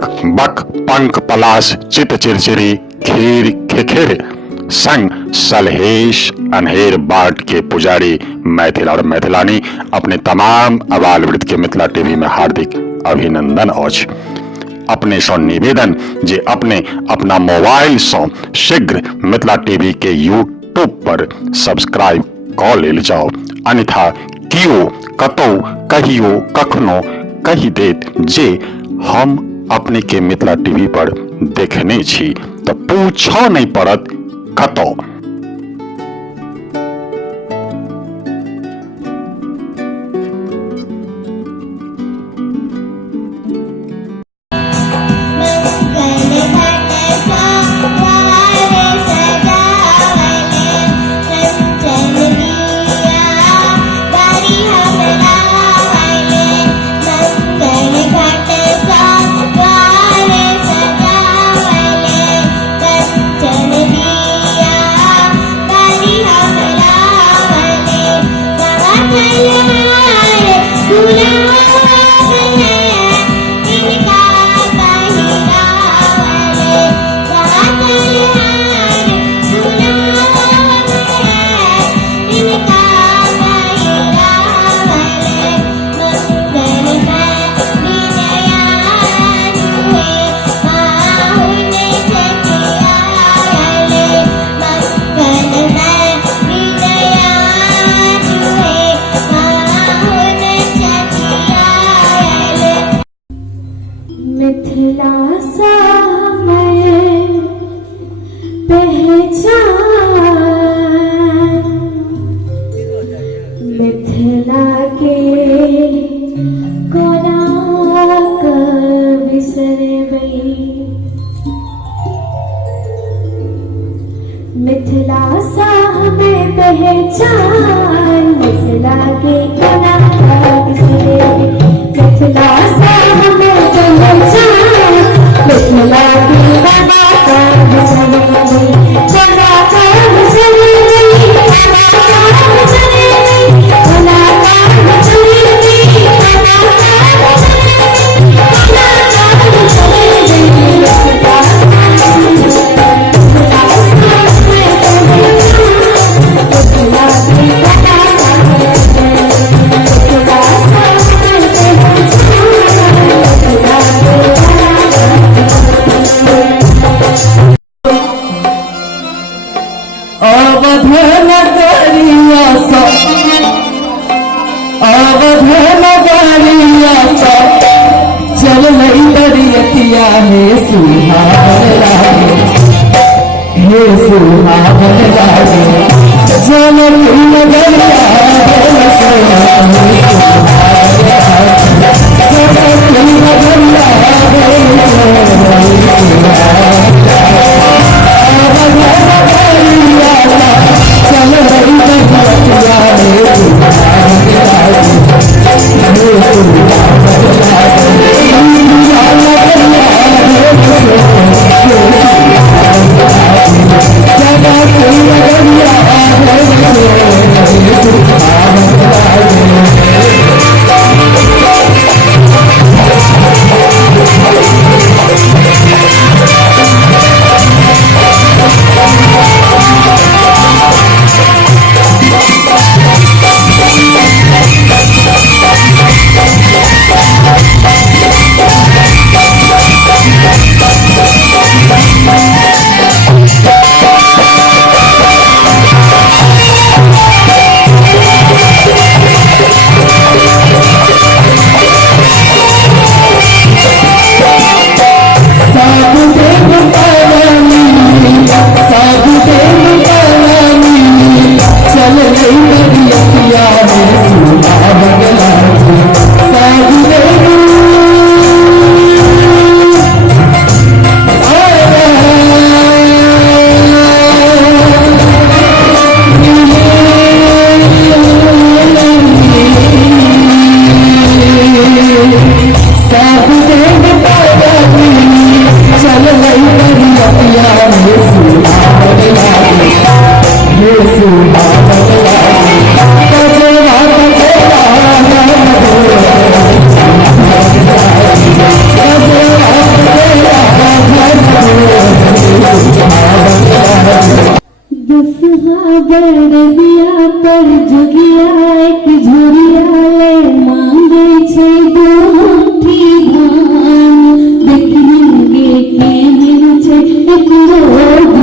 बक बक पंख पलाश चित चिरचिरी खीर खेखेर संग सलहेश अनहेर बाट के पुजारी मैथिल और मैथिलानी अपने तमाम अबाल वृद्ध के मिथिला टीवी में हार्दिक अभिनंदन अछि। अपने सो निवेदन जे अपने अपना मोबाइल सो शीघ्र मिथिला टीवी के यूट्यूब पर सब्सक्राइब क लेल जाओ, अन्यथा कियो कतौ कहियो कखनो कहि देत जे हम अपने के मिथिला टीवी पर देखने छी तो पूछो नहीं पड़त कतौ। मिथिला सा मैं पहचान, मिथिला के कोना का बिसरबै, मिथिला सा मैं पहचान, मिथिला के कोना का बिसरबै, मिथिला सा मैं पहचान, मिथिला की कोना का बिसरबै, कोना का बिसरबै, कोना का बिसरबै, कोना का बिसरबै, कोना का बिसरबै, चल लई दरियतिया हे सुहावन लागे, हे सुहावन लागे, जनक नगरिया हे सुहावन लागे, जनक नगरिया चल लई दरियतिया हे सुहावन लागे, गड़बिया पर जुगिया एक झुरिया ले मांगे छे दो मुट्ठी धान देखेंगे केहन छे एक रोग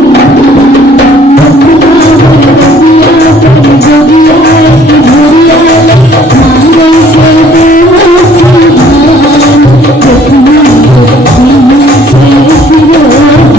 गड़बिया पर जुगिया एक झुरिया ले मांगे छे दो मुट्ठी धान देखेंगे केहन छे एक रोग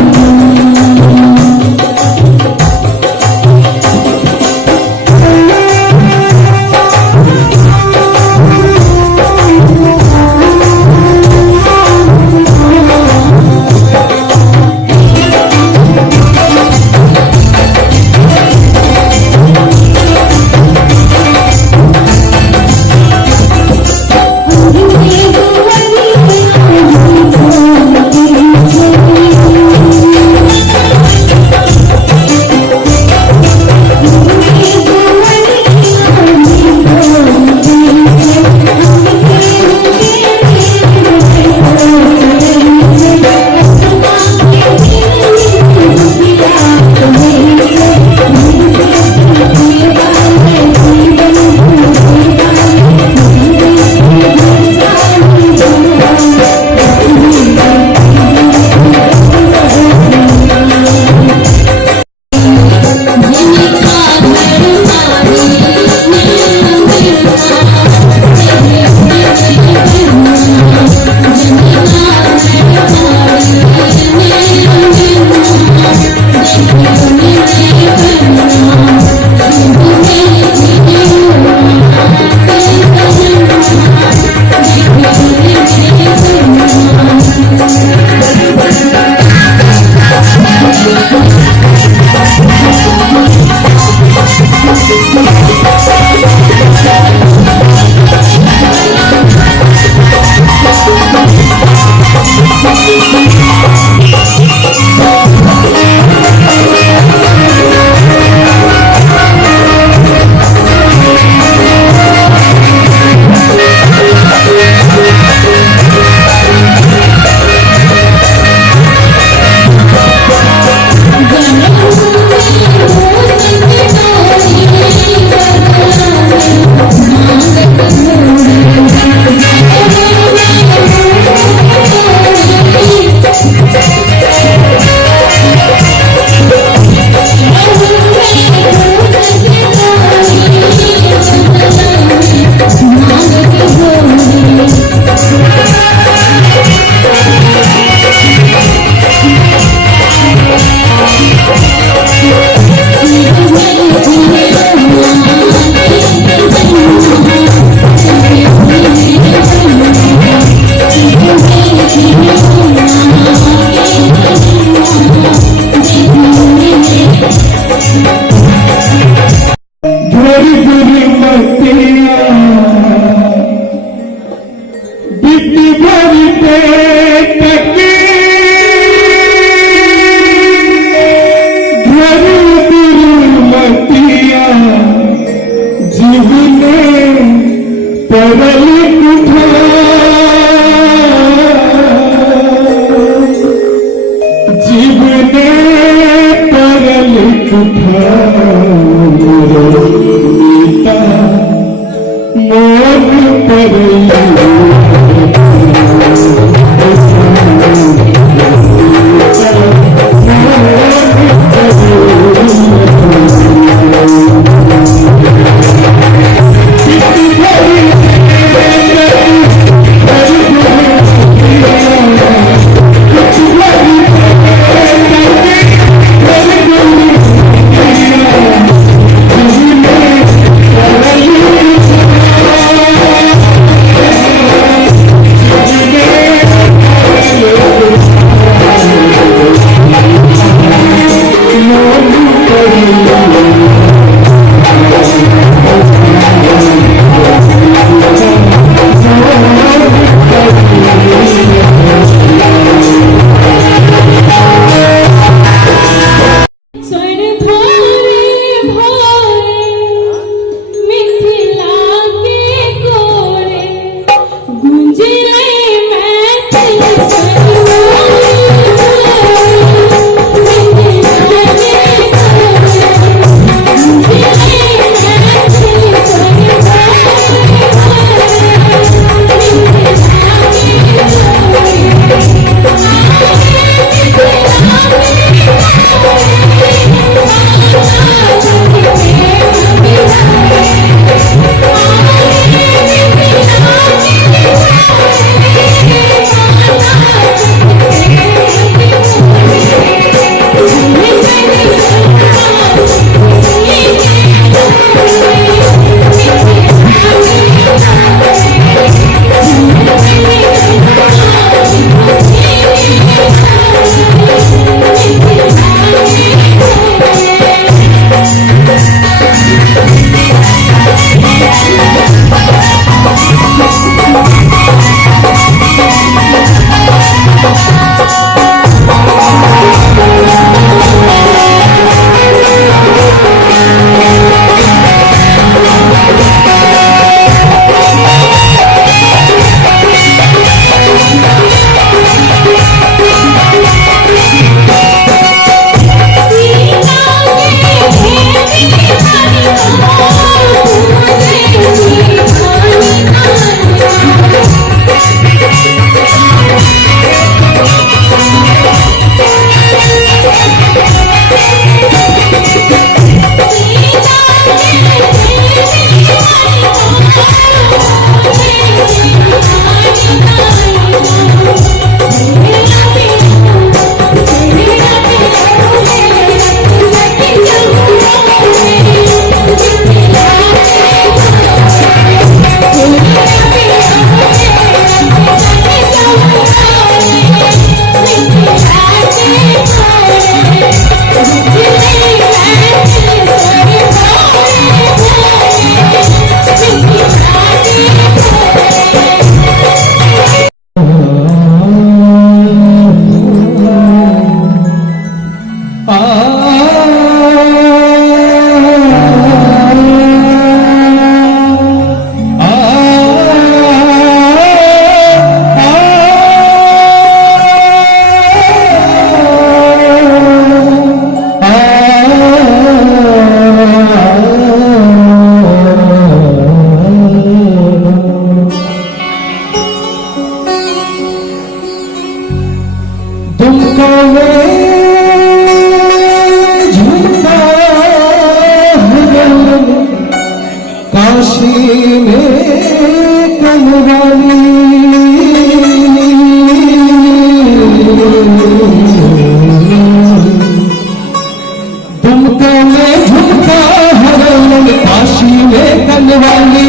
दुमका में झुमका हरम काशी में कलवाली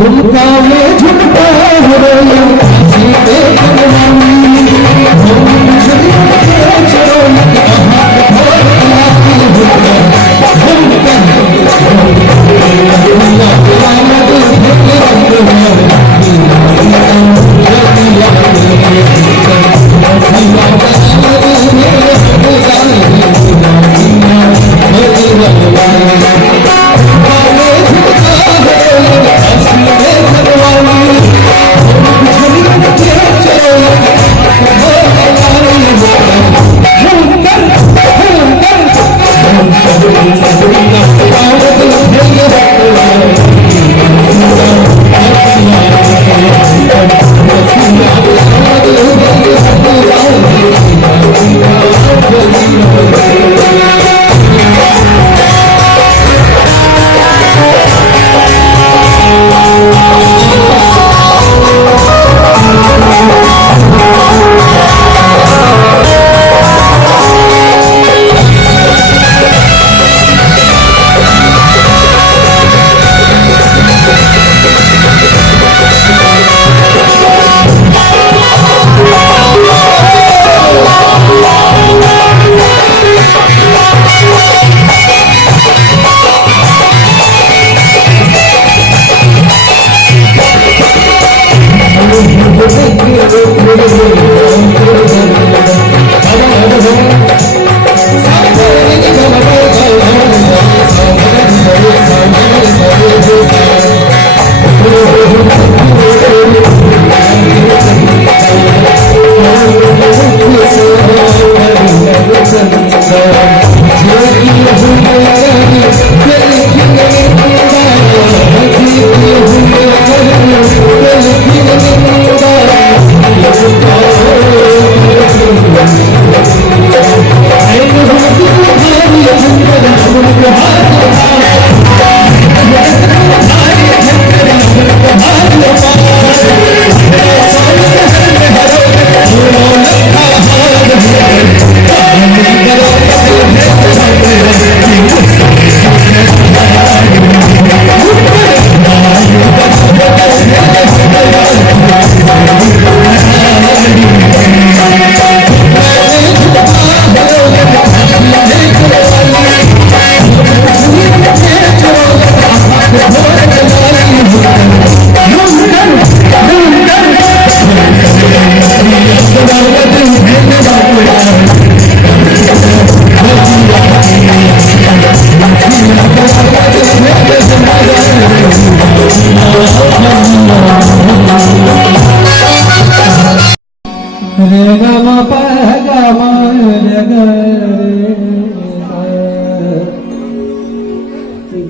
दुमका में झुमका हरम काशी में कलवाली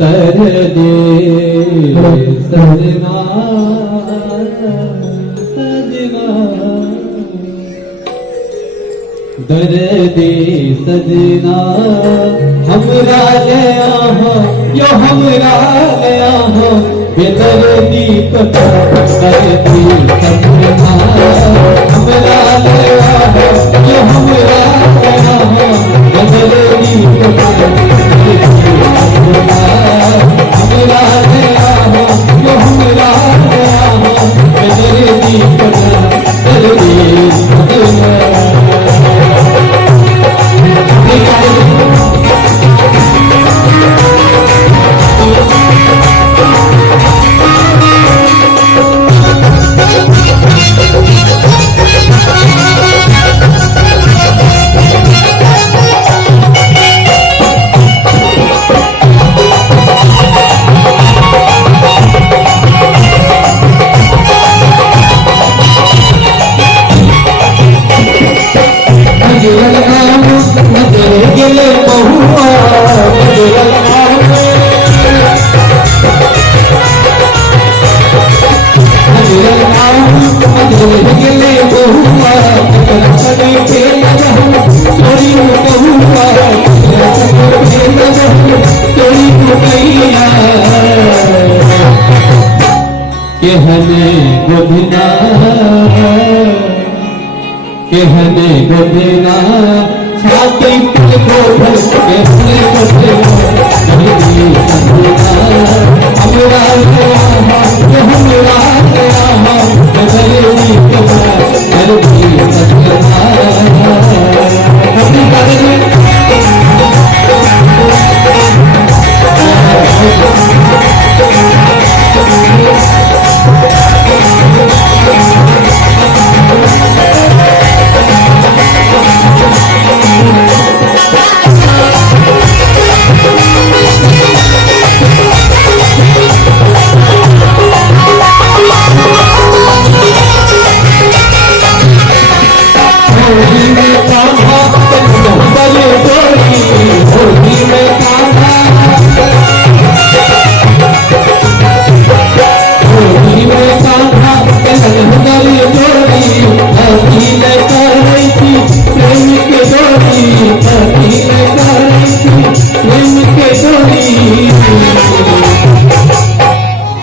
दर्द सजना सजना दर्द सजना हमरा ले आहो यो हमरा ले आहो बेदर्दी पता दर्दी सजना हमरा ले आहो यो हमरा ले आहो बेदर्दी पता हमरा ले आहो यो हमरा ले आहो बेदर्दी पता दर्दी सजना कहने गोदिना कहने गोदिना छाती पे गोधर कहने गोदिना कहने गोदिना हमरा गया जो हमरा गया जगरी कबा जगरी सजना कभी करेंगे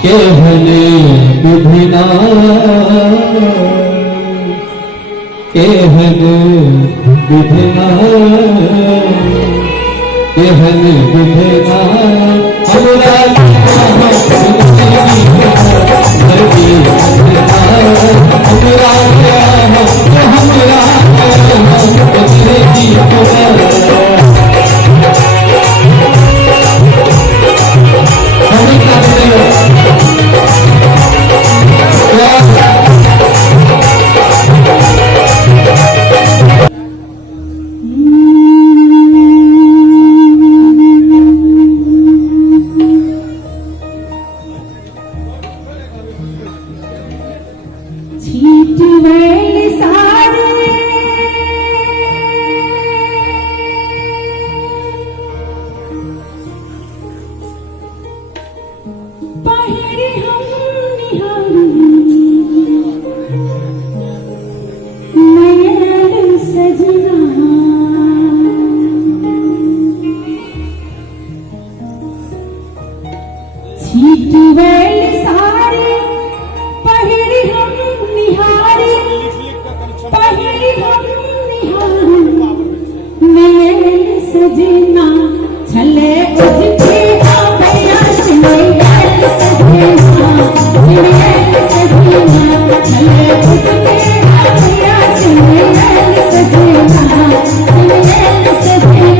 कहने विधिना कहने विधिना कहने विधिना हमरा छीट वेल सारे पहिरी हम निहारी नयन सजना छीट वेल सारे पहिरी हम निहारी पहिरी हम निहारी नयन सजना छले उजके भैया नयन सजना नयन सजना छले उजके भैया नयन सजना नयन सजना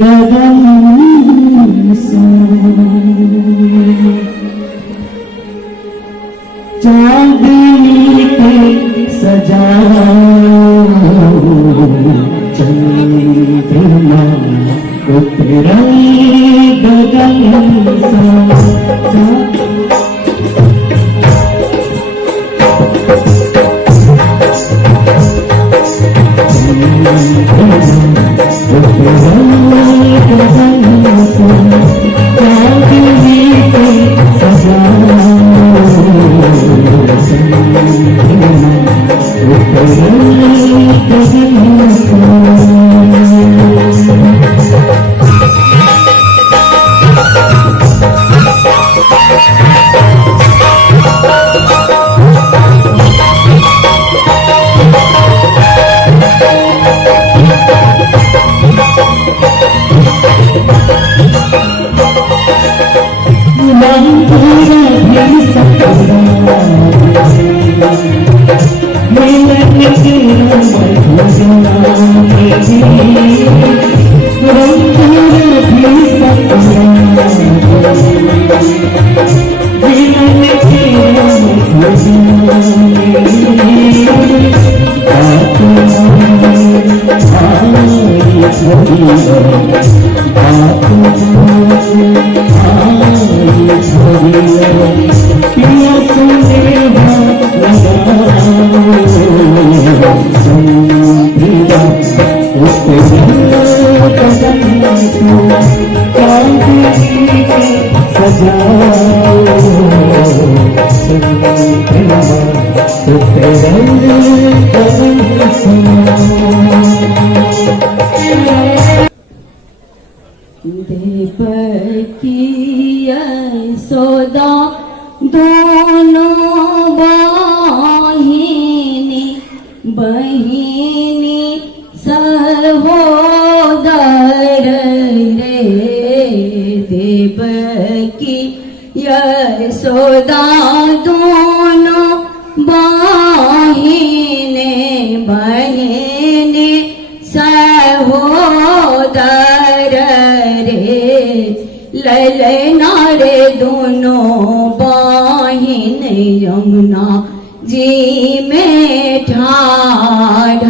गगन सा चांदनी के सजाओ चंद्रमा उतरे गगन सा सौदा दोनों बहिनी बहिनी सहोदर रे देवकी यशोदा दोनों बहिनी बहिनी सहोदर रे ललना रे दोनों बहिन यमुना जी में ठाढ़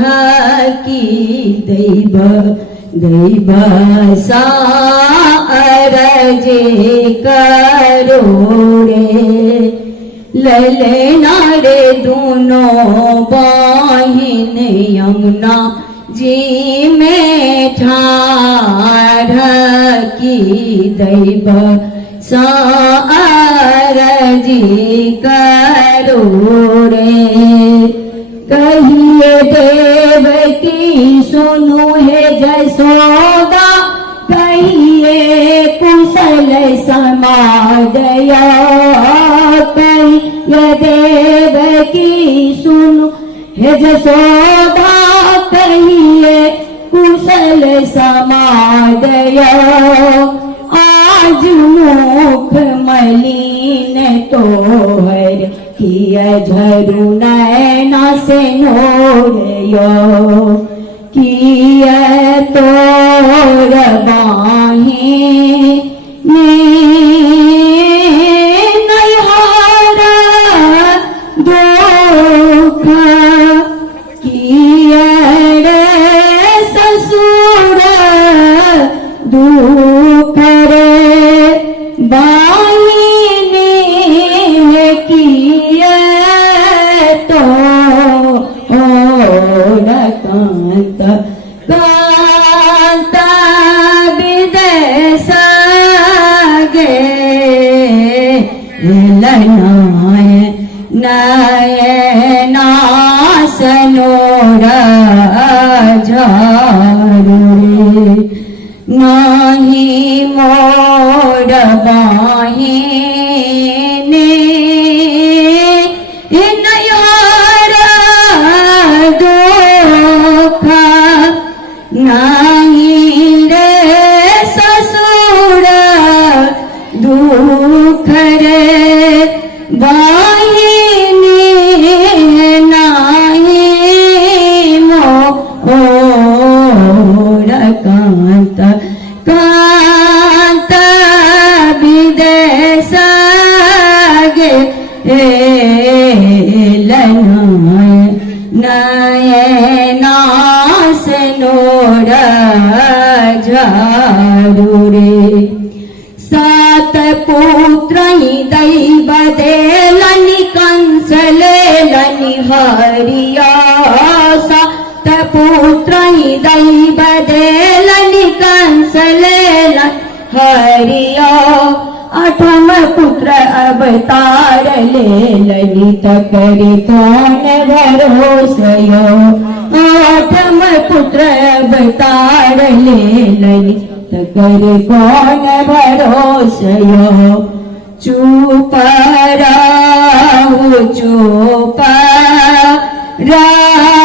की दैव दैव सारज करो रे ललना रे दोनों बहिन यमुना जी में ठाढ़ की दैव सारजी करो रे कहिए देव की सुनो है जसोदा कहिए कुशल समादया कहिए देव की सुनो है जसोदा कहिए कुशल समादया आज मुख मलिन तोहर किया झरु नैना से नोरयो किया तोर बाही नैहारा दुख किया रे ससुर दुख रे बाहिनी किए तो कांत कांत विदेश गे लनाय नयना सनोरा झारू नाही मोर बाहिनी नयार दुख नाही रे ससुर दुख रे बाहिनी नाही मोर कांत कांत विदेश नयनास नोर झारुरे सात पुत्र दैव देलनि कंस लेलनि हरिया सात पुत्र दैव देलनि कंस लेलनि हरिया आठम पुत्र अवतार लेलनि तकरि कौन भरोसयो आठम पुत्र अवतार लेलनि तकरि कौन भरोसयो चुप रहु चुप रहु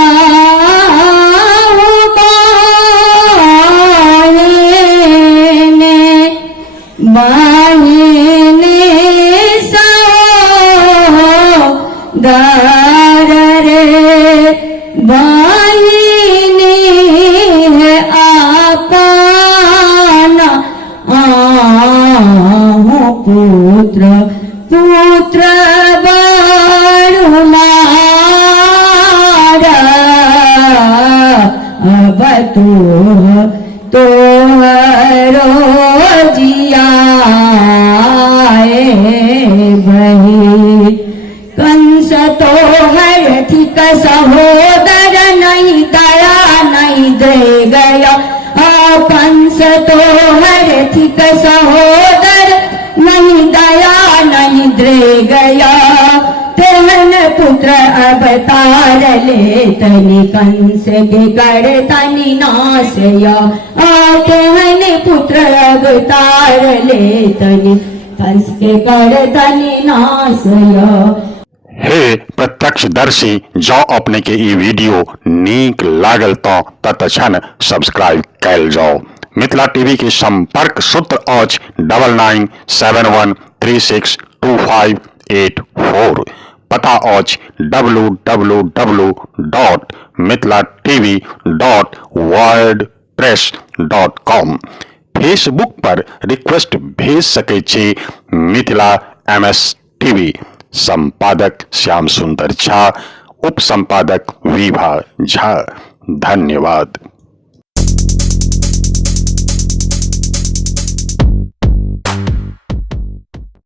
बाहिने सो दार रे बाहिनी है आपना आहु पुत्र पुत्र बड़ु मारा अब तोहरो जियाए बही कंस तोहर थिक सहोदर नहीं दया नहीं दे गया कंस तोहर थिक सहोदर नहीं दया नहीं दे गया तेहन पुत्र अवतार ले तनि कंस के कर तनि नाशया तेहन पुत्र अवतार ले तनि कंस के कर तनि नाशया। हे प्रत्यक्षदर्शी जो अपने के ई वीडियो नीक लागल तो तत्क्षण सब्सक्राइब कैल जाओ। मिथिला टीवी के संपर्क सूत्र आज 9971362584 पता आज www.mithilatv.wordpress.com। फेसबुक पर रिक्वेस्ट भेज सके छी मिथिला MS टीवी। संपादक श्याम सुंदर झा, उप संपादक विभा झा। धन्यवाद।